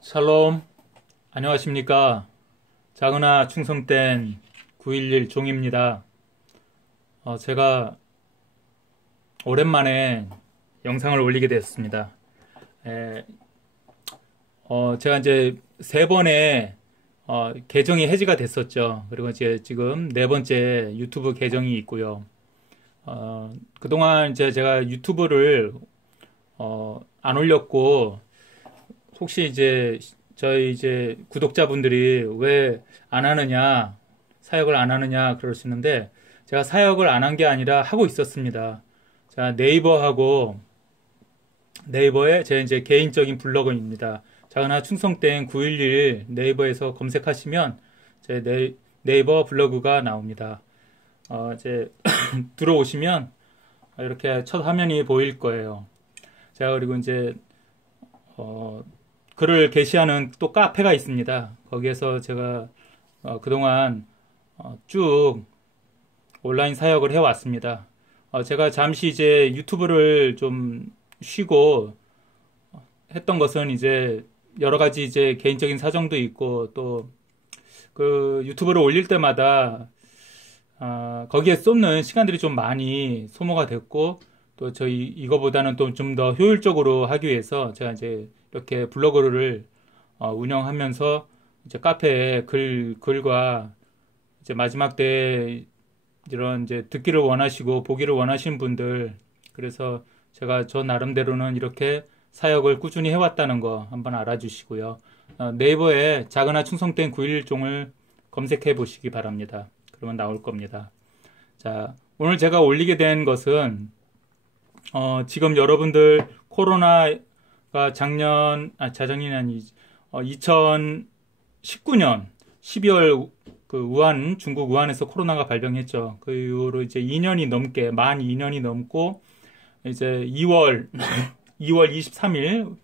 샬롬, 안녕하십니까. 작은아 충성된 911 종입니다. 제가 오랜만에 영상을 올리게 되었습니다. 에, 제가 이제 세 번의 계정이 해지가 됐었죠. 그리고 이제 지금 네 번째 유튜브 계정이 있고요. 그동안 이제 제가 유튜브를 안 올렸고, 혹시 이제 저희 이제 구독자분들이 왜 안 하느냐, 사역을 안 하느냐 그러시는데, 제가 사역을 안 한 게 아니라 하고 있었습니다. 자, 네이버에 제 이제 개인적인 블로그입니다. 자은하 충성땡 911 네이버에서 검색하시면 제 네이버 블로그가 나옵니다. 이제 들어오시면 이렇게 첫 화면이 보일 거예요. 제가 그리고 이제 어, 글을 게시하는 또 카페가 있습니다. 거기에서 제가 그동안 쭉 온라인 사역을 해왔습니다. 제가 잠시 이제 유튜브를 좀 쉬고 했던 것은 이제 여러 가지 이제 개인적인 사정도 있고 또 그 유튜브를 올릴 때마다 거기에 쏟는 시간들이 좀 많이 소모가 됐고 또 저희 이거보다는 또 좀 더 효율적으로 하기 위해서 제가 이제 이렇게 블로그를 운영하면서 이제 카페에 글과 이제 마지막 때 이런 이제 듣기를 원하시고 보기를 원하시는 분들 그래서 제가 저 나름대로는 이렇게 사역을 꾸준히 해왔다는 거 한번 알아주시고요. 네이버에 작은아 충성된 911종을 검색해 보시기 바랍니다. 그러면 나올 겁니다. 자, 오늘 제가 올리게 된 것은 지금 여러분들 코로나가 자작년이 아니 2019년 12월 그 중국 우한에서 코로나가 발병했죠. 그 이후로 이제 2년이 넘게, 만 2년이 넘고, 이제 2월 23일,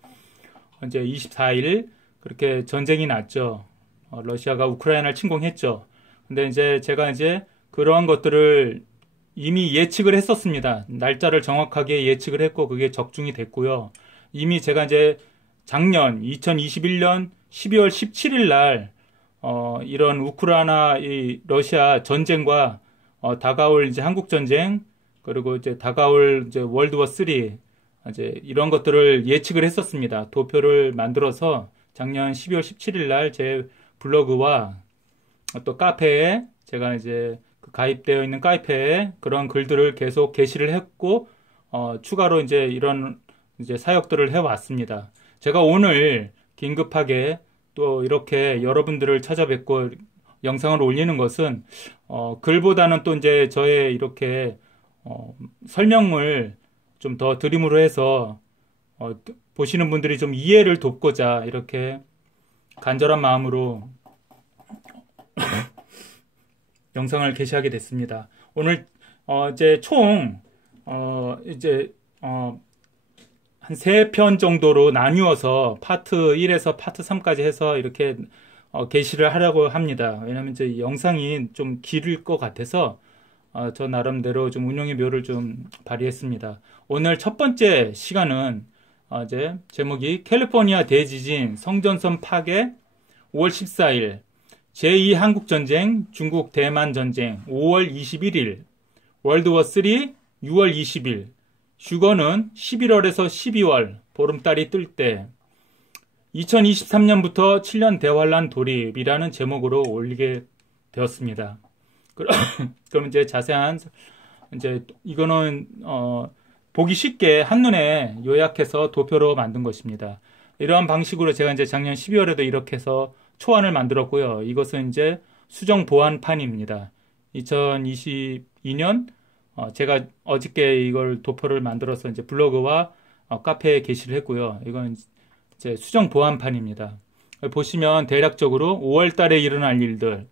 이제 24일, 그렇게 전쟁이 났죠. 러시아가 우크라이나를 침공했죠. 근데 이제 제가 이제 그러한 것들을 이미 예측을 했었습니다. 날짜를 정확하게 예측을 했고, 그게 적중이 됐고요. 이미 제가 이제 작년 2021년 12월 17일 날 이런 우크라이나 이 러시아 전쟁과 다가올 이제 한국 전쟁 그리고 이제 다가올 이제 월드워 3 이제 이런 것들을 예측을 했었습니다. 도표를 만들어서 작년 12월 17일 날 제 블로그와 또 카페에 제가 이제 그 가입되어 있는 카페에 그런 글들을 계속 게시를 했고 추가로 이제 이런 이제 사역들을 해왔습니다. 제가 오늘 긴급하게 또 이렇게 여러분들을 찾아뵙고 영상을 올리는 것은 글보다는 또 이제 저의 이렇게 설명을 좀 더 드림으로 해서 보시는 분들이 좀 이해를 돕고자 이렇게 간절한 마음으로 영상을 게시하게 됐습니다. 오늘 이제 총 이제 한 3편 정도로 나누어서 파트 1에서 파트 3까지 해서 이렇게 게시를 하려고 합니다. 왜냐하면 이제 영상이 좀 길을 것 같아서 저 나름대로 좀 운영의 묘를 좀 발휘했습니다. 오늘 첫 번째 시간은 이제 제목이 캘리포니아 대지진 성전선 파괴 5월 14일 제2 한국전쟁 중국 대만 전쟁 5월 21일 월드워 3 6월 20일 주거는 11월에서 12월 보름달이 뜰 때 2023년부터 7년 대환란 돌입이라는 제목으로 올리게 되었습니다. 그럼 이제 자세한 이제 이거는 보기 쉽게 한눈에 요약해서 도표로 만든 것입니다. 이러한 방식으로 제가 이제 작년 12월에도 이렇게 해서 초안을 만들었고요. 이것은 이제 수정 보완판입니다. 2022년 제가 어저께 이걸 도표를 만들어서 이제 블로그와 카페에 게시를 했고요. 이건 이제 수정 보완판입니다. 보시면 대략적으로 5월 달에 일어날 일들,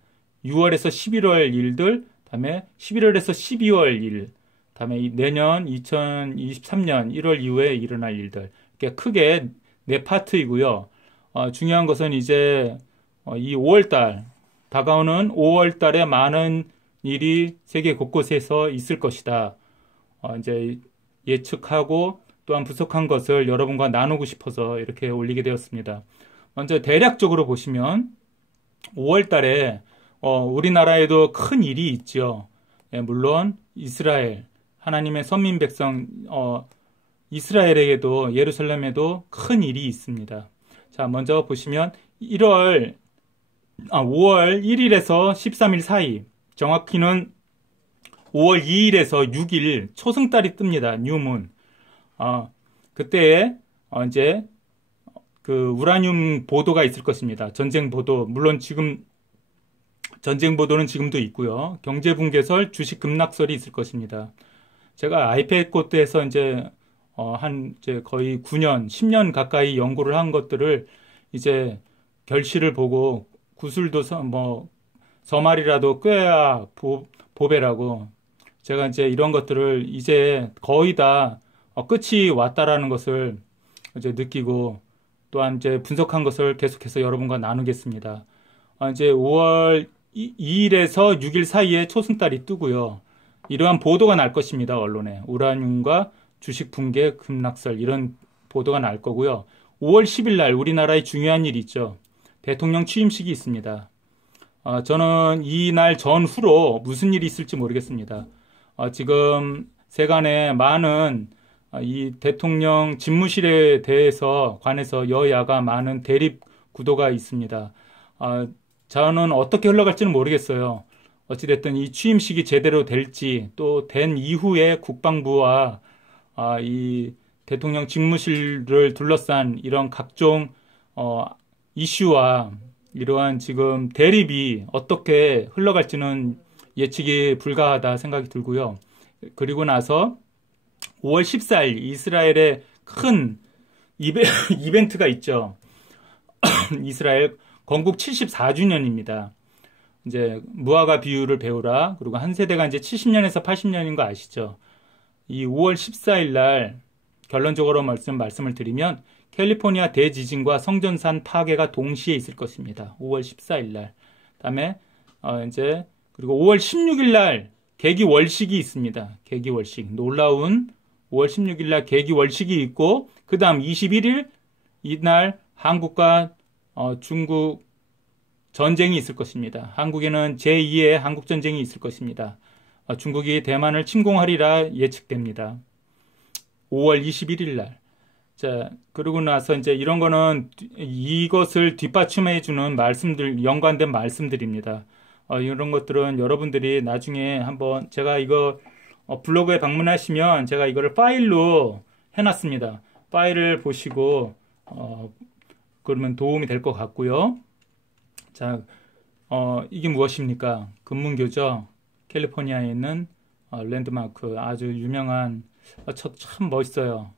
6월에서 11월 일들, 다음에 11월에서 12월 일, 다음에 내년 2023년 1월 이후에 일어날 일들. 이렇게 크게 네 파트이고요. 중요한 것은 이제 이 5월 달, 다가오는 5월 달에 많은 일이 세계 곳곳에서 있을 것이다. 이제 예측하고 또한 분석한 것을 여러분과 나누고 싶어서 이렇게 올리게 되었습니다. 먼저 대략적으로 보시면 5월 달에 우리나라에도 큰 일이 있죠. 예, 물론 이스라엘, 하나님의 선민 백성 이스라엘에게도 예루살렘에도 큰 일이 있습니다. 자, 먼저 보시면 5월 1일에서 13일 사이, 정확히는 5월 2일에서 6일 초승달이 뜹니다. 뉴문. 그때에 이제 그 우라늄 보도가 있을 것입니다. 전쟁 보도. 물론 지금 전쟁 보도는 지금도 있고요. 경제 붕괴설, 주식 급락설이 있을 것입니다. 제가 아이패코트에서 이제 이제 거의 9년, 10년 가까이 연구를 한 것들을 이제 결실을 보고 구슬도 서말이라도 꿰야 보배라고, 제가 이제 이런 것들을 이제 거의 다 끝이 왔다라는 것을 이제 느끼고, 또한 이제 분석한 것을 계속해서 여러분과 나누겠습니다. 이제 5월 2일에서 6일 사이에 초승달이 뜨고요. 이러한 보도가 날 것입니다. 언론에. 우라늄과 주식 붕괴, 급락설 이런 보도가 날 거고요. 5월 10일 날 우리나라의 중요한 일이 있죠. 대통령 취임식이 있습니다. 저는 이 날 전후로 무슨 일이 있을지 모르겠습니다. 지금 세간에 많은 이 대통령 집무실에 대해서 관해서 여야가 많은 대립 구도가 있습니다. 저는 어떻게 흘러갈지는 모르겠어요. 어찌됐든 이 취임식이 제대로 될지, 또 된 이후에 국방부와 이 대통령 집무실을 둘러싼 이런 각종 이슈와 이러한 지금 대립이 어떻게 흘러갈지는 예측이 불가하다 생각이 들고요. 그리고 나서 5월 14일 이스라엘의 큰 이벤트가 있죠. 이스라엘 건국 74주년입니다. 이제 무화과 비유를 배우라. 그리고 한 세대가 이제 70년에서 80년인 거 아시죠? 이 5월 14일 날 결론적으로 말씀을 드리면 캘리포니아 대지진과 성전산 파괴가 동시에 있을 것입니다. 5월 14일 날. 그다음에 이제 그리고 5월 16일 날 계기월식이 있습니다. 계기월식. 놀라운 5월 16일 날 계기월식이 있고, 그다음 21일 이날 한국과 중국 전쟁이 있을 것입니다. 한국에는 제2의 한국전쟁이 있을 것입니다. 중국이 대만을 침공하리라 예측됩니다. 5월 21일 날. 자, 그러고 나서 이제 이런 거는 이것을 뒷받침해주는 말씀들, 연관된 말씀들입니다. 이런 것들은 여러분들이 나중에 한번 제가 이거 블로그에 방문하시면 제가 이거를 파일로 해놨습니다. 파일을 보시고 그러면 도움이 될 것 같고요. 자, 이게 무엇입니까? 금문교죠. 캘리포니아에 있는 랜드마크, 아주 유명한, 참 멋있어요.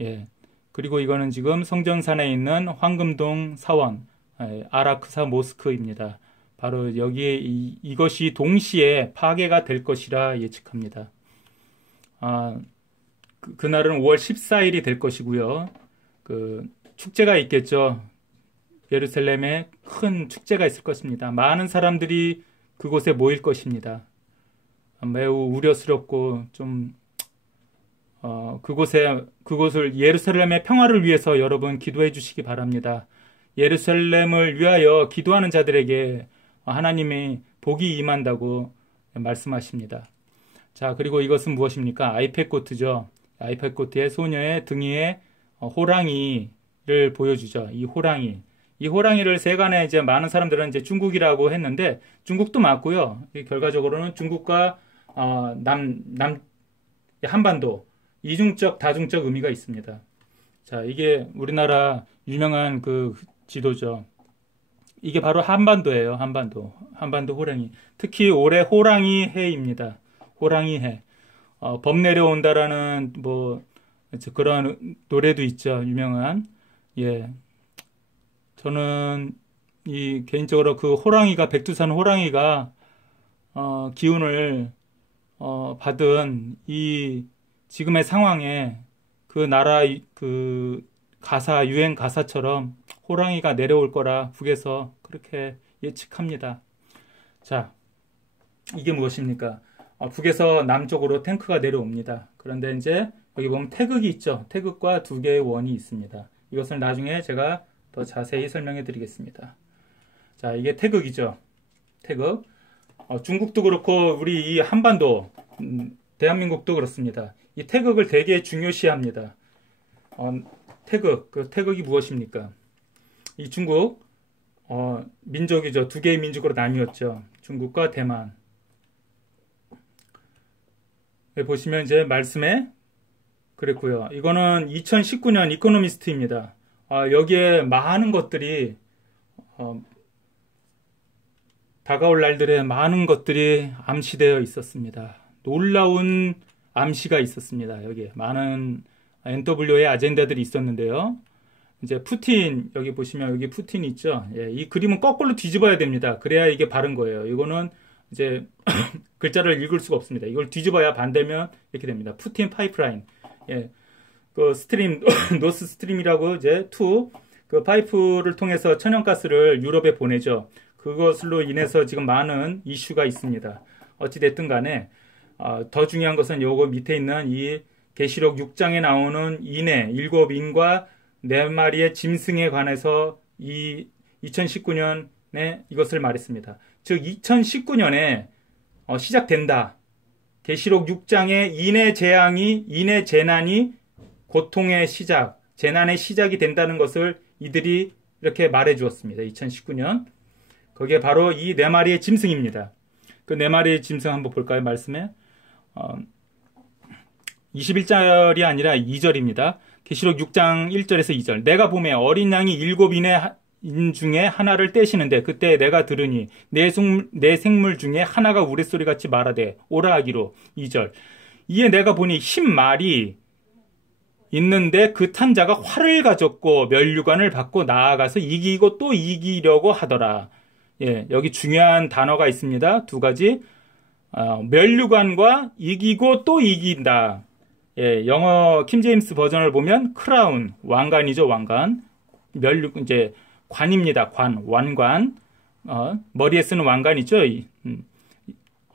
예. 그리고 이거는 지금 성전산에 있는 황금동 사원, 아라크사 모스크입니다. 바로 여기에 이것이 동시에 파괴가 될 것이라 예측합니다. 그날은 5월 14일이 될 것이고요. 그 축제가 있겠죠. 예루살렘에 큰 축제가 있을 것입니다. 많은 사람들이 그곳에 모일 것입니다. 매우 우려스럽고 좀 그곳을 예루살렘의 평화를 위해서 여러분 기도해 주시기 바랍니다. 예루살렘을 위하여 기도하는 자들에게 하나님의 복이 임한다고 말씀하십니다. 자, 그리고 이것은 무엇입니까? 아이패코트죠. 아이패코트의 소녀의 등 위에 호랑이를 보여주죠. 이 호랑이를 세간에 이제 많은 사람들은 이제 중국이라고 했는데 중국도 맞고요. 결과적으로는 중국과 한반도 이중적 다중적 의미가 있습니다. 자, 이게 우리나라 유명한 그 지도죠. 이게 바로 한반도예요. 한반도 호랑이. 특히 올해 호랑이 해입니다. 호랑이 해. 범 내려온다라는 그런 노래도 있죠. 유명한. 예. 저는 개인적으로 그 호랑이가, 백두산 호랑이가 기운을 받은 이 지금의 상황에 그 나라 그 유행 가사처럼 호랑이가 내려올 거라 북에서 그렇게 예측합니다. 자, 이게 무엇입니까? 북에서 남쪽으로 탱크가 내려옵니다. 그런데 이제 여기 보면 태극이 있죠. 태극과 두 개의 원이 있습니다. 이것을 나중에 제가 더 자세히 설명해 드리겠습니다. 자, 이게 태극이죠. 태극. 중국도 그렇고 우리 이 한반도, 대한민국도 그렇습니다. 이 태극을 되게 중요시합니다. 태극, 그 태극이 무엇입니까? 이 중국 민족이죠. 두 개의 민족으로 나뉘었죠. 중국과 대만. 여기 보시면 이제 말씀에 그랬고요. 이거는 2019년 이코노미스트입니다. 여기에 많은 것들이 다가올 날들에 많은 것들이 암시되어 있었습니다. 놀라운 암시가 있었습니다. 여기에 많은 NW의 아젠다들이 있었는데요. 이제 푸틴, 여기 보시면 여기 푸틴 있죠. 예, 이 그림은 거꾸로 뒤집어야 됩니다. 그래야 이게 바른 거예요. 이거는 이제 글자를 읽을 수가 없습니다. 이걸 뒤집어야 반대면 이렇게 됩니다. 푸틴 파이프라인. 예, 그 스트림, 노스 스트림이라고 이제 그 파이프를 통해서 천연가스를 유럽에 보내죠. 그것으로 인해서 지금 많은 이슈가 있습니다. 어찌됐든 간에, 더 중요한 것은 요거 밑에 있는 이 계시록 6장에 나오는 인의 7인과 4마리의 짐승에 관해서 이 2019년에 이것을 말했습니다. 즉 2019년에 시작된다. 계시록 6장의 인의 재앙이, 인의 재난이 고통의 시작, 재난의 시작이 된다는 것을 이들이 이렇게 말해 주었습니다. 2019년. 그게 바로 이 4마리의 짐승입니다. 그 4마리의 짐승 한번 볼까요? 말씀에 21절이 아니라 2절입니다. 계시록 6장 1절에서 2절. 내가 보매 어린 양이 7인 중에 하나를 떼시는데 그때 내가 들으니 내 생물 중에 하나가 우레소리같이 말하되 오라 하기로. 2절. 이에 내가 보니 흰 말이 있는데 그 탄 자가 활을 가졌고 면류관을 받고 나아가서 이기고 또 이기려고 하더라. 예, 여기 중요한 단어가 있습니다. 두 가지. 면류관과 이기고 또 이긴다. 예, 영어 킹제임스 버전을 보면 크라운, 왕관이죠, 왕관. 이제 관입니다. 왕관. 머리에 쓰는 왕관 있죠.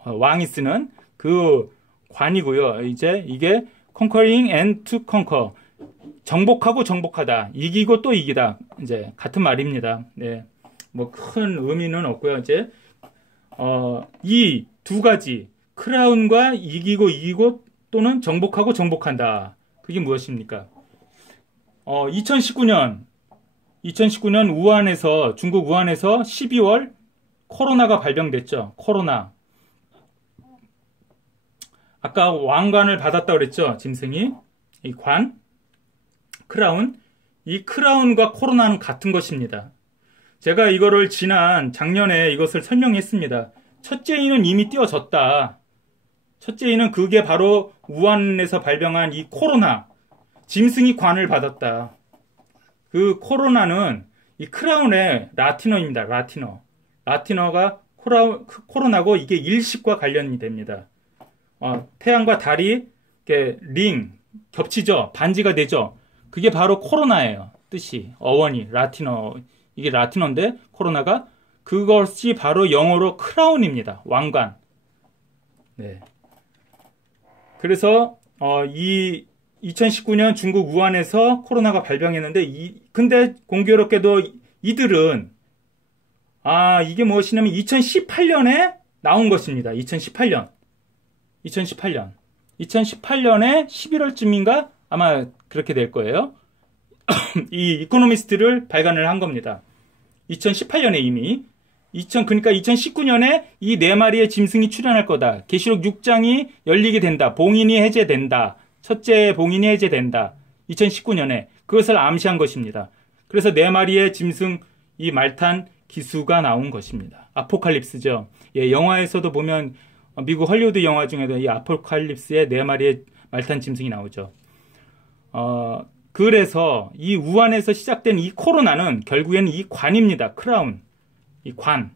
왕이 쓰는 그 관이고요. 이제 이게 conquering and to conquer. 정복하고 정복하다. 이기고 또 이기다. 이제 같은 말입니다. 네. 뭐 큰 의미는 없고요. 이제 이 두 가지 크라운과 이기고 또는 정복하고 정복한다. 그게 무엇입니까? 2019년 우한에서, 중국 우한에서 12월 코로나가 발병됐죠. 코로나. 아까 왕관을 받았다고 그랬죠. 짐승이. 이 관, 크라운. 이 크라운과 코로나는 같은 것입니다. 제가 이거를 작년에 이것을 설명했습니다. 첫째인은 이미 띄어졌다. 첫째인은 그게 바로 우한에서 발병한 이 코로나. 짐승이 관을 받았다. 그 코로나는 이 크라운의 라틴어입니다. 라틴어가 코로나고 이게 일식과 관련이 됩니다. 태양과 달이 이렇게 겹치죠. 반지가 되죠. 그게 바로 코로나예요. 뜻이. 어원이 라틴어. 이게 라틴어인데 코로나가 그것이 바로 영어로 크라운입니다. 왕관. 네. 그래서 이 2019년 중국 우한에서 코로나가 발병했는데 근데 공교롭게도 이들은 이게 무엇이냐면 2018년에 나온 것입니다. 2018년에 11월쯤인가 아마 그렇게 될 거예요. 이 이코노미스트를 발간을 한 겁니다. 2018년에 이미 그러니까 2019년에 이 4마리의 짐승이 출현할 거다. 계시록 6장이 열리게 된다. 봉인이 해제된다. 첫째 봉인이 해제된다. 2019년에 그것을 암시한 것입니다. 그래서 4마리의 짐승 이 말탄 기수가 나온 것입니다. 아포칼립스죠. 예, 영화에서도 보면 미국 헐리우드 영화 중에도 이 아포칼립스의 4마리의 말탄 짐승이 나오죠. 그래서 이 우한에서 시작된 이 코로나는 결국에는 이 관입니다. 크라운. 이 관.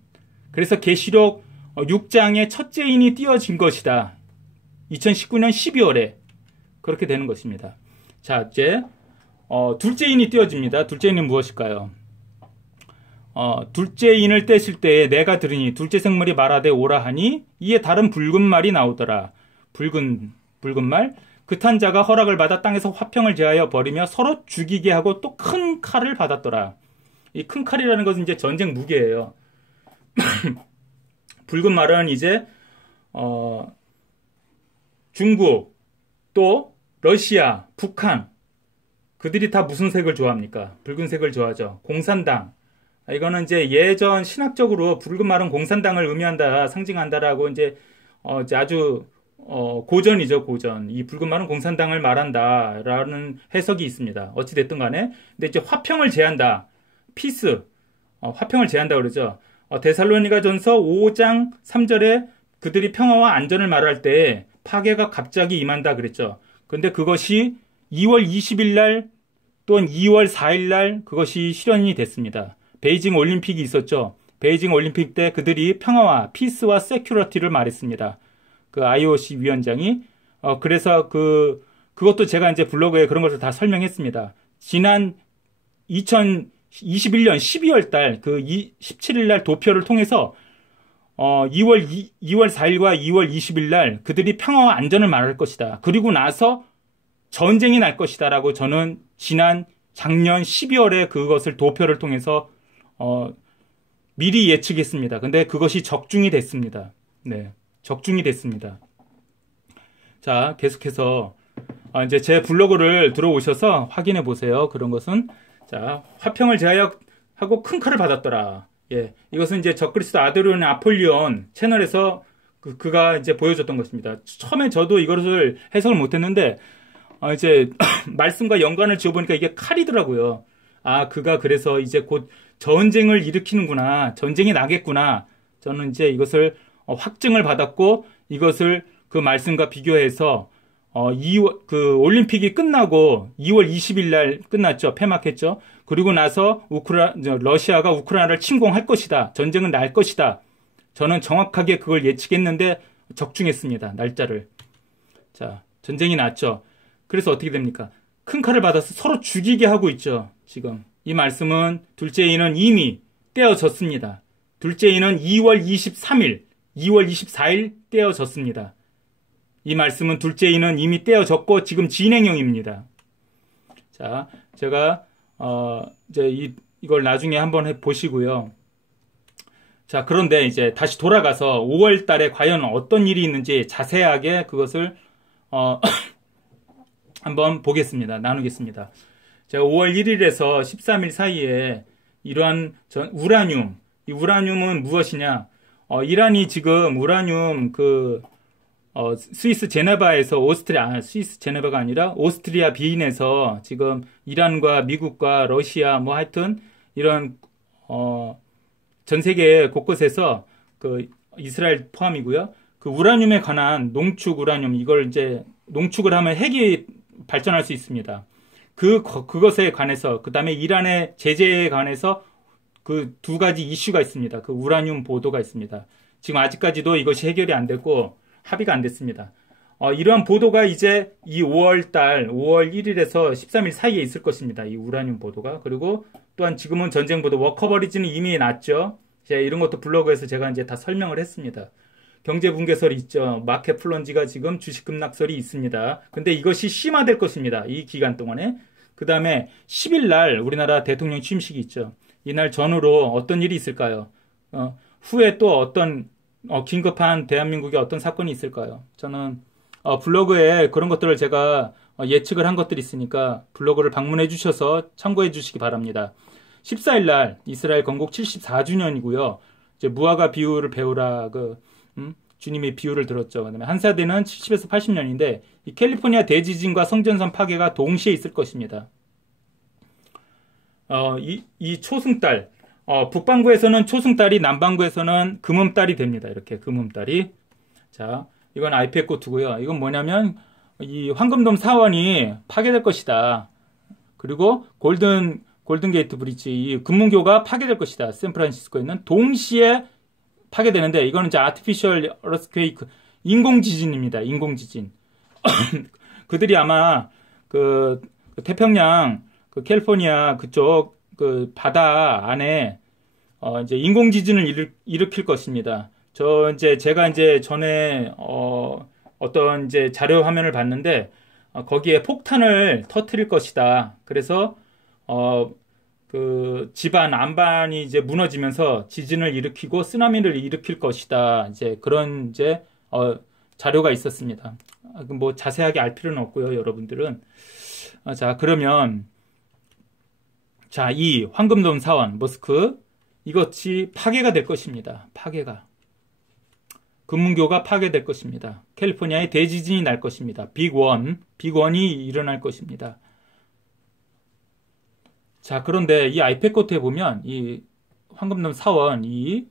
그래서 계시록 6장의 첫째인이 띄어진 것이다. 2019년 12월에 그렇게 되는 것입니다. 자, 이제 둘째인이 띄어집니다. 둘째인은 무엇일까요? 둘째인을 떼실 때에 내가 들으니 둘째 생물이 말하되 오라 하니 이에 다른 붉은 말이 나오더라. 붉은 말. 그 탄 자가 허락을 받아 땅에서 화평을 제하여 버리며 서로 죽이게 하고 또 큰 칼을 받았더라. 이 큰 칼이라는 것은 이제 전쟁 무기예요. 붉은 말은 이제 중국, 또 러시아, 북한, 그들이 다 무슨 색을 좋아합니까? 붉은색을 좋아하죠. 공산당. 이거는 이제 예전 신학적으로 붉은 말은 공산당을 의미한다, 상징한다라고 이제 아주 고전이죠, 고전. 이 붉은 말은 공산당을 말한다라는 해석이 있습니다. 어찌 됐든 간에. 근데 이제 화평을 제한다. 피스. 화평을 제한다 그러죠. 데살로니가전서 5장 3절에 그들이 평화와 안전을 말할 때 파괴가 갑자기 임한다 그랬죠. 근데 그것이 2월 20일 날 또는 2월 4일 날 그것이 실현이 됐습니다. 베이징 올림픽이 있었죠. 베이징 올림픽 때 그들이 평화와 피스와 세큐리티를 말했습니다. 그 IOC 위원장이 그래서 그것도 제가 이제 블로그에 그런 것을 다 설명했습니다. 지난 2021년 12월 달 그 17일 날 도표를 통해서 2월 4일과 2월 20일 날 그들이 평화와 안전을 말할 것이다. 그리고 나서 전쟁이 날 것이다라고 저는 작년 12월에 그것을 도표를 통해서 미리 예측했습니다. 근데 그것이 적중이 됐습니다. 네, 적중이 됐습니다. 자, 계속해서 이제 제 블로그를 들어오셔서 확인해 보세요. 그런 것은 자, 화평을 제하고 큰 칼을 받았더라. 예, 이것은 이제 적그리스도 아드론 아폴리온 채널에서 그가 이제 보여줬던 것입니다. 처음에 저도 이것을 해석을 못했는데 이제 말씀과 연관을 지어보니까 이게 칼이더라고요. 그가 그래서 이제 곧 전쟁을 일으키는구나, 전쟁이 나겠구나. 저는 이제 이것을 확증을 받았고 이것을 그 말씀과 비교해서 그 올림픽이 끝나고 2월 20일 날 끝났죠. 폐막했죠. 그리고 나서 러시아가 우크라이나를 침공할 것이다. 전쟁은 날 것이다. 저는 정확하게 그걸 예측했는데 적중했습니다. 날짜를. 자, 전쟁이 났죠. 그래서 어떻게 됩니까? 큰 칼을 받아서 서로 죽이게 하고 있죠. 지금 이 말씀은 둘째 인은 이미 떼어졌습니다. 둘째 인은 2월 23일, 2월 24일 떼어졌습니다. 이 말씀은 둘째 인은 이미 떼어졌고 지금 진행형입니다. 자, 제가 이제 이걸 나중에 한번 보시고요. 자, 그런데 이제 다시 돌아가서 5월 달에 과연 어떤 일이 있는지 자세하게 그것을 한번 보겠습니다. 나누겠습니다. 제가 5월 1일에서 13일 사이에 이러한 우라늄, 이 우라늄은 무엇이냐? 이란이 지금 우라늄 스위스 제네바에서 스위스 제네바가 아니라 오스트리아 비인에서 지금 이란과 미국과 러시아 뭐 하여튼 이런 전 세계 곳곳에서 이스라엘 포함이고요. 그 우라늄에 관한 농축 우라늄 이걸 이제 농축을 하면 핵이 발전할 수 있습니다. 그것에 관해서 그다음에 이란의 제재에 관해서 그 두 가지 이슈가 있습니다. 그 우라늄 보도가 있습니다. 지금 아직까지도 이것이 해결이 안 됐고 합의가 안 됐습니다. 이러한 보도가 이제 이 5월 1일에서 13일 사이에 있을 것입니다. 이 우라늄 보도가. 그리고 또한 지금은 전쟁 보도, 워커버리지는 이미 났죠. 이런 것도 블로그에서 제가 이제 다 설명을 했습니다. 경제 붕괴설이 있죠. 마켓 플런지가 지금 주식 급락설이 있습니다. 근데 이것이 심화될 것입니다. 이 기간 동안에. 그 다음에 10일 날 우리나라 대통령 취임식이 있죠. 이날 전후로 어떤 일이 있을까요? 후에 또 어떤 긴급한 대한민국의 어떤 사건이 있을까요? 저는 블로그에 그런 것들을 제가 예측을 한 것들이 있으니까 블로그를 방문해 주셔서 참고해 주시기 바랍니다. 14일 날 이스라엘 건국 74주년이고요. 이제 무화과 비유를 배우라 주님의 비유를 들었죠. 그다음에 한 세대는 70에서 80년인데 이 캘리포니아 대지진과 성전선 파괴가 동시에 있을 것입니다. 이 초승달 북반구에서는 초승달이 남반구에서는 금음달이 됩니다. 이렇게 금음달이. 자, 이건 아이페코트고요. 이건 뭐냐면 이 황금돔 사원이 파괴될 것이다. 그리고 골든 게이트 브릿지 이 금문교가 파괴될 것이다. 샌프란시스코에 있는 동시에 파괴되는데 이거는 이제 아티피셜 어스퀘이크 인공 지진입니다. 인공 지진. 그들이 아마 그 태평양 캘리포니아 그쪽 바다 안에 이제 인공 지진을 일으킬 것입니다. 제가 전에 어떤 이제 자료 화면을 봤는데 거기에 폭탄을 터뜨릴 것이다. 그래서 그 집안 안반이 이제 무너지면서 지진을 일으키고 쓰나미를 일으킬 것이다. 이제 그런 이제 자료가 있었습니다. 뭐 자세하게 알 필요는 없고요, 여러분들은. 자, 그러면 자, 이 황금돔 사원 모스크 이것이 파괴가 될 것입니다. 파괴가. 금문교가 파괴될 것입니다. 캘리포니아에 대지진이 날 것입니다. 빅원이 일어날 것입니다. 자, 그런데 이 아이팩 코트에 보면 이 황금돔 사원이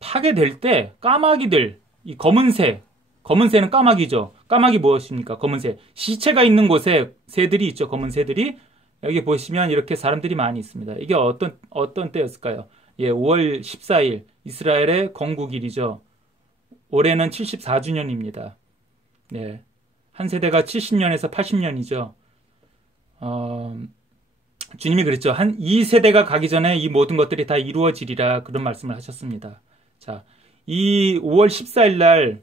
파괴될 때 까마귀들, 이 검은새는 까마귀죠. 까마귀 무엇입니까? 검은새. 시체가 있는 곳에 새들이 있죠. 검은 새들이. 여기 보시면 이렇게 사람들이 많이 있습니다. 이게 어떤 때였을까요? 예, 5월 14일 이스라엘의 건국일이죠. 올해는 74주년입니다. 네. 한 세대가 70년에서 80년이죠. 주님이 그랬죠. 이 세대가 가기 전에 이 모든 것들이 다 이루어지리라 그런 말씀을 하셨습니다. 자, 이 5월 14일 날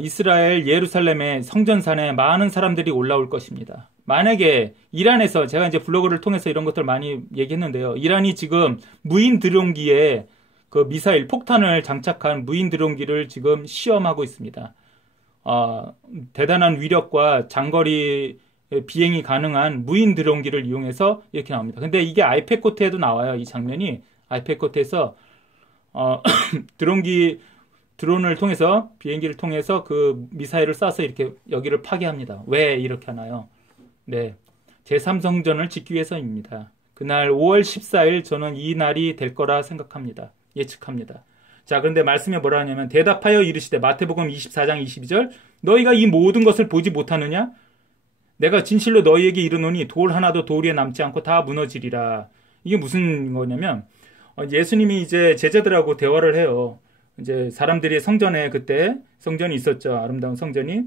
이스라엘 예루살렘의 성전산에 많은 사람들이 올라올 것입니다. 만약에 이란에서 제가 이제 블로그를 통해서 이런 것들 많이 얘기했는데요. 이란이 지금 무인 드론기에 그 미사일 폭탄을 장착한 무인 드론기를 지금 시험하고 있습니다. 대단한 위력과 장거리 비행이 가능한 무인 드론기를 이용해서 이렇게 나옵니다. 근데 이게 아이팩 코트에도 나와요. 이 장면이 아이팩 코트에서 드론을 통해서 비행기를 통해서 그 미사일을 쏴서 이렇게 여기를 파괴합니다. 왜 이렇게 하나요? 네, 제3성전을 짓기 위해서입니다. 그날 5월 14일 저는 이 날이 될 거라 생각합니다. 예측합니다. 자, 그런데 말씀에 뭐라 하냐면 대답하여 이르시되 마태복음 24장 22절 너희가 이 모든 것을 보지 못하느냐? 내가 진실로 너희에게 이르노니 돌 하나도 돌 위에 남지 않고 다 무너지리라. 이게 무슨 거냐면 예수님이 이제 제자들하고 대화를 해요. 이제 사람들이 그때 성전이 있었죠. 아름다운 성전이.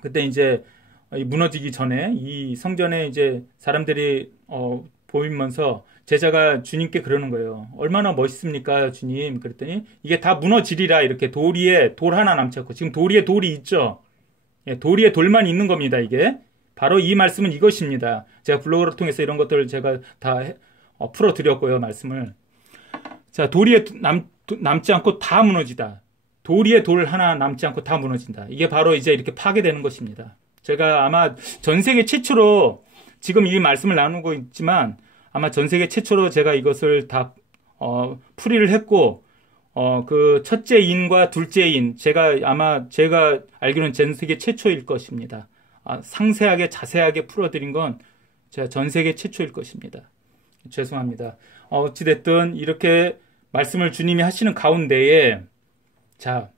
그때 이제 무너지기 전에 이 성전에 이제 사람들이 보이면서 제자가 주님께 그러는 거예요. 얼마나 멋있습니까, 주님? 그랬더니 이게 다 무너지리라. 이렇게 돌 위에 돌 하나 남지 않고. 지금 돌 위에 돌이 있죠. 예, 돌 위에 돌만 있는 겁니다. 이게 바로 이 말씀은 이것입니다. 제가 블로그를 통해서 이런 것들을 제가 다 풀어드렸고요. 말씀을. 자, 돌 위에 남지 않고 다 무너지다. 돌 위에 돌 하나 남지 않고 다 무너진다. 이게 바로 이제 이렇게 파괴되는 것입니다. 제가 아마 전 세계 최초로 지금 이 말씀을 나누고 있지만 아마 전 세계 최초로 제가 이것을 다 풀이를 했고 그 첫째 인과 둘째 인 제가 알기로는 전 세계 최초일 것입니다. 상세하게 자세하게 풀어드린 건 제가 전 세계 최초일 것입니다. 죄송합니다. 어찌됐든 이렇게 말씀을 주님이 하시는 가운데에 자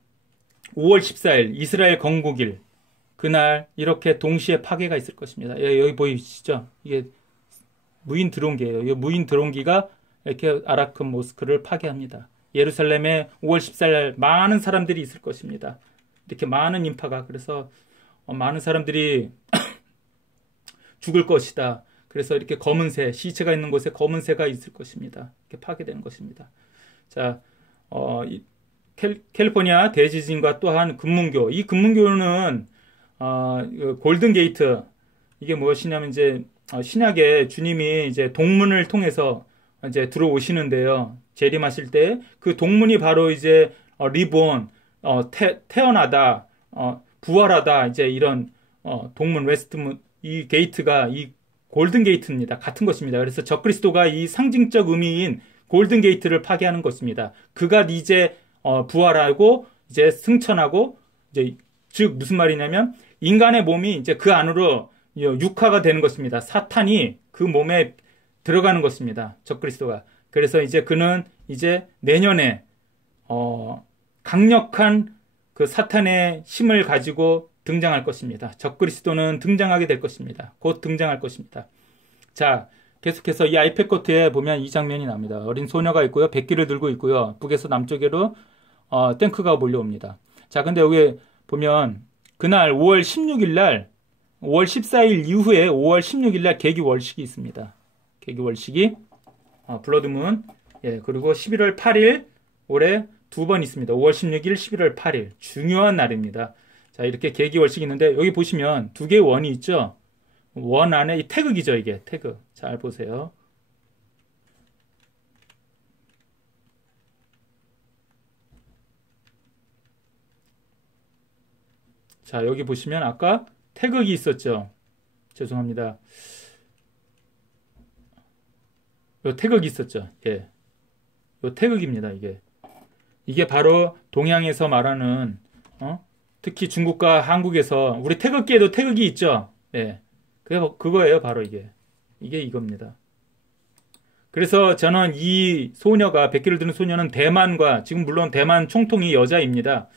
5월 14일 이스라엘 건국일 그날 이렇게 동시에 파괴가 있을 것입니다. 예, 여기 보이시죠? 이게 무인 드론기예요. 이 무인 드론기가 이렇게 아라크 모스크를 파괴합니다. 예루살렘에 5월 14일 많은 사람들이 있을 것입니다. 이렇게 많은 인파가 그래서 많은 사람들이 죽을 것이다. 그래서 이렇게 검은새 시체가 있는 곳에 검은새가 있을 것입니다. 이렇게 파괴되는 것입니다. 자, 캘리포니아 대지진과 또한 금문교. 이 금문교는 골든 게이트 이게 무엇이냐면 이제 신약에 주님이 이제 동문을 통해서 이제 들어오시는데요. 재림하실 때 그 동문이 바로 이제 리본 태어나다 부활하다 이제 이런 동문 웨스트문 이 게이트가 이 골든 게이트입니다. 같은 것입니다. 그래서 적그리스도가 이 상징적 의미인 골든 게이트를 파괴하는 것입니다. 그가 이제 부활하고 이제 승천하고 이제 즉 무슨 말이냐면 인간의 몸이 이제 그 안으로 육화가 되는 것입니다. 사탄이 그 몸에 들어가는 것입니다. 적그리스도가. 그래서 이제 그는 이제 내년에 강력한 그 사탄의 힘을 가지고 등장할 것입니다. 적그리스도는 등장하게 될 것입니다. 곧 등장할 것입니다. 자, 계속해서 이 아이팩 코트에 보면 이 장면이 나옵니다. 어린 소녀가 있고요. 백기를 들고 있고요. 북에서 남쪽으로 탱크가 몰려옵니다. 자, 근데 여기 보면 그날 5월 16일 날 5월 14일 이후에 5월 16일 날 계기월식이 있습니다. 계기월식이 블러드문 예, 그리고 11월 8일 올해 두 번 있습니다. 5월 16일, 11월 8일 중요한 날입니다. 자, 이렇게 계기월식이 있는데 여기 보시면 두 개의 원이 있죠. 원 안에 이 태극이죠, 이게 태극. 잘 보세요. 자, 여기 보시면 아까 태극이 있었죠. 죄송합니다. 요 태극이 있었죠. 예. 요 태극입니다, 이게. 이게 바로 동양에서 말하는, 특히 중국과 한국에서, 우리 태극기에도 태극이 있죠. 예. 그거예요, 바로 이게. 이게 이겁니다. 그래서 저는 이 소녀가, 백기를 드는 소녀는 대만과, 지금 물론 대만 총통이 여자입니다.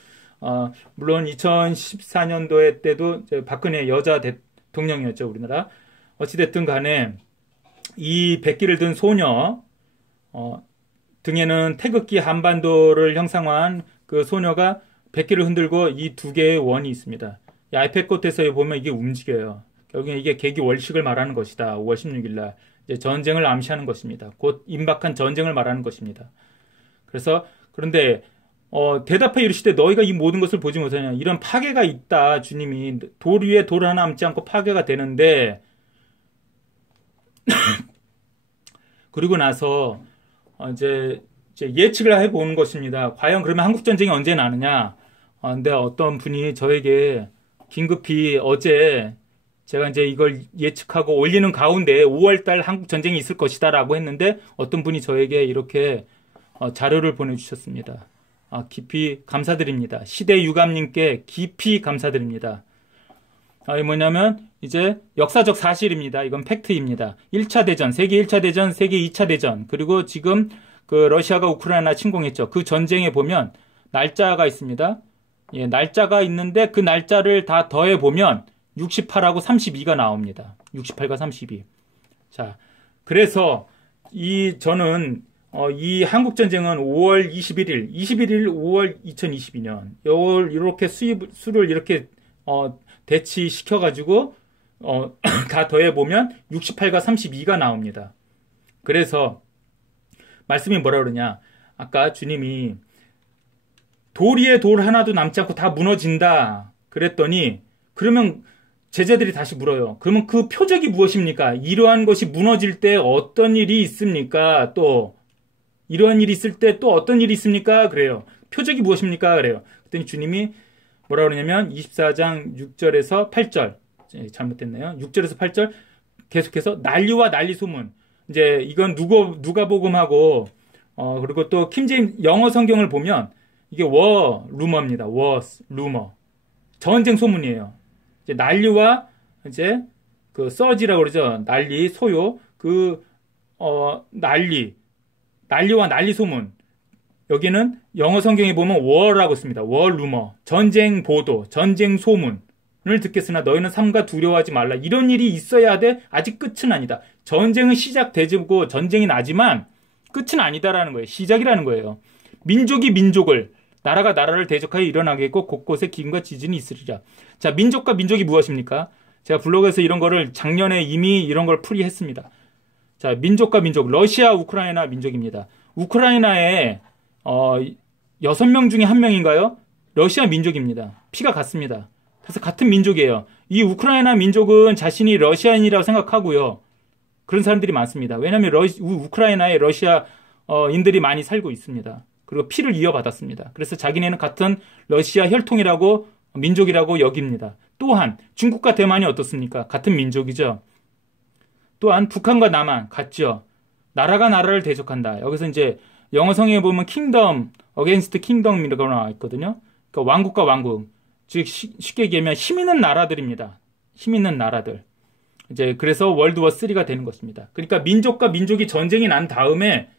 물론 2014년도에 때도 박근혜 여자 대통령이었죠, 우리나라. 어찌됐든 간에, 이 백기를 든 소녀, 등에는 태극기 한반도를 형상화한 그 소녀가 백기를 흔들고 이 두 개의 원이 있습니다. 이 아이패꽃에서 보면 이게 움직여요. 결국에 이게 계기월식을 말하는 것이다. 5월 16일 날 이제 전쟁을 암시하는 것입니다. 곧 임박한 전쟁을 말하는 것입니다. 그래서 그런데 대답해 이르시되 너희가 이 모든 것을 보지 못하냐. 이런 파괴가 있다. 주님이 돌 위에 돌 하나 남지 않고 파괴가 되는데 그리고 나서 이제 예측을 해보는 것입니다. 과연 그러면 한국전쟁이 언제 나느냐? 근데 어떤 분이 저에게 긴급히 어제 제가 이제 이걸 예측하고 올리는 가운데 5월달 한국전쟁이 있을 것이다라고 했는데 어떤 분이 저에게 이렇게 자료를 보내주셨습니다. 깊이 감사드립니다. 시대유감님께 깊이 감사드립니다. 이 뭐냐면 이제 역사적 사실입니다. 이건 팩트입니다. 1차 대전, 세계 1차 대전, 세계 2차 대전, 그리고 지금 그 러시아가 우크라이나 침공했죠. 그 전쟁에 보면 날짜가 있습니다. 예, 날짜가 있는데 그 날짜를 다 더해 보면 68하고 32가 나옵니다. 68과 32. 자, 그래서 저는 이 한국 전쟁은 5월 21일, 5월 2022년 이렇게 수를 이렇게 대치시켜가지고, 다 더해보면 68과 32가 나옵니다. 그래서, 말씀이 뭐라 그러냐. 아까 주님이 돌 위에 돌 하나도 남지 않고 다 무너진다. 그랬더니, 그러면 제자들이 다시 물어요. 그러면 그 표적이 무엇입니까? 이러한 것이 무너질 때 어떤 일이 있습니까? 또, 이러한 일이 있을 때 또 어떤 일이 있습니까? 그래요. 표적이 무엇입니까? 그래요. 그랬더니 주님이 뭐라 그러냐면 24장 6절에서 8절 잘못됐네요. 6절에서 8절 계속해서 난리와 난리 소문. 이제 이건 누가복음하고 그리고 또 킴제임 영어 성경을 보면 이게 루머입니다. 루머. 전쟁 소문이에요. 이제 난리와 이제 그 서지라고 그러죠. 난리, 소요. 난리와 난리 소문. 여기는 영어 성경에 보면 war라고 씁니다. war rumor. 전쟁 보도, 전쟁 소문을 듣겠으나 너희는 삼가 두려워하지 말라. 이런 일이 있어야 돼. 아직 끝은 아니다. 전쟁은 시작되고 전쟁이 나지만 끝은 아니다라는 거예요. 시작이라는 거예요. 민족이 민족을, 나라가 나라를 대적하여 일어나겠고 곳곳에 기근과 지진이 있으리라. 자, 민족과 민족이 무엇입니까? 제가 블로그에서 이런 거를 작년에 이미 이런 걸 풀이했습니다. 자, 민족과 민족, 러시아, 우크라이나 민족입니다. 우크라이나에 6명 중에 1명인가요? 러시아 민족입니다. 피가 같습니다. 그래서 같은 민족이에요. 이 우크라이나 민족은 자신이 러시아인이라고 생각하고요. 그런 사람들이 많습니다. 왜냐하면 우크라이나에 러시아인들이 많이 살고 있습니다. 그리고 피를 이어받았습니다. 그래서 자기네는 같은 러시아 혈통이라고 민족이라고 여깁니다. 또한 중국과 대만이 어떻습니까? 같은 민족이죠. 또한 북한과 남한 같죠. 나라가 나라를 대적한다. 여기서 이제 영어 성경에 보면 킹덤, 어게인스트 킹덤이라고 나와 있거든요. 그러니까 왕국과 왕국. 즉 쉽게 얘기하면 힘 있는 나라들입니다. 힘 있는 나라들. 이제 그래서 월드워 3가 되는 것입니다. 그러니까 민족과 민족이 전쟁이 난 다음에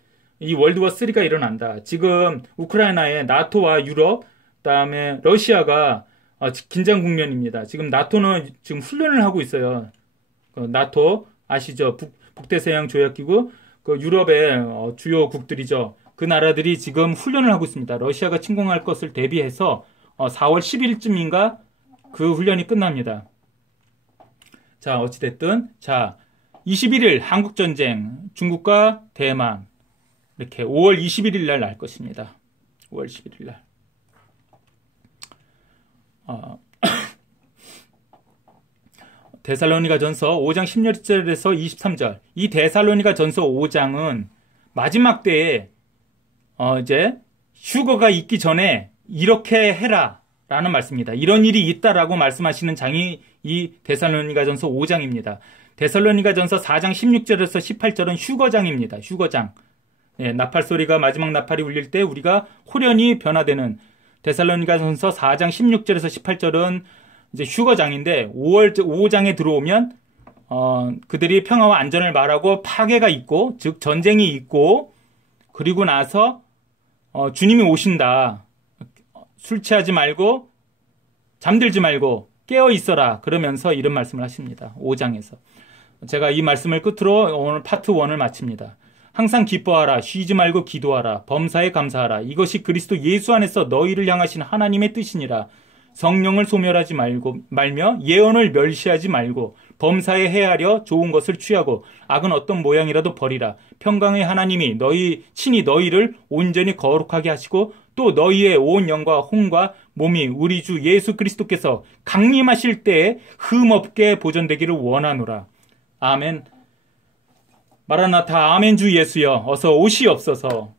이 월드워 3가 일어난다. 지금 우크라이나에 나토와 유럽, 그다음에 러시아가 긴장 국면입니다. 지금 나토는 지금 훈련을 하고 있어요. 나토 아시죠? 북대서양 조약기구, 그 유럽의 주요 국들이죠. 그 나라들이 지금 훈련을 하고 있습니다. 러시아가 침공할 것을 대비해서 4월 10일쯤인가 그 훈련이 끝납니다. 자, 어찌됐든 자, 21일 한국전쟁, 중국과 대만 이렇게 5월 21일 날 날 것입니다. 5월 11일 날. 데살로니가전서 5장 16절에서 23절. 이 데살로니가전서 5장은 마지막 때에 이제 휴거가 있기 전에 이렇게 해라 라는 말씀입니다. 이런 일이 있다라고 말씀하시는 장이 이 데살로니가전서 5장입니다. 데살로니가전서 4장 16절에서 18절은 휴거장입니다. 휴거장. 예, 나팔 소리가 마지막 나팔이 울릴 때 우리가 호련히 변화되는 데살로니가전서 4장 16절에서 18절은 이제 휴거장인데 5장에 들어오면 그들이 평화와 안전을 말하고 파괴가 있고 즉 전쟁이 있고 그리고 나서 주님이 오신다. 술 취하지 말고 잠들지 말고 깨어 있어라. 그러면서 이런 말씀을 하십니다. 5장에서. 제가 이 말씀을 끝으로 오늘 파트 1을 마칩니다. 항상 기뻐하라. 쉬지 말고 기도하라. 범사에 감사하라. 이것이 그리스도 예수 안에서 너희를 향하신 하나님의 뜻이니라. 성령을 소멸하지 말며 예언을 멸시하지 말고 범사에 해하려 좋은 것을 취하고 악은 어떤 모양이라도 버리라. 평강의 하나님이 친히 너희를 온전히 거룩하게 하시고 또 너희의 온 영과 혼과 몸이 우리 주 예수 그리스도께서 강림하실 때에 흠없게 보존되기를 원하노라. 아멘. 마라나타. 아멘. 주 예수여 어서 오시옵소서.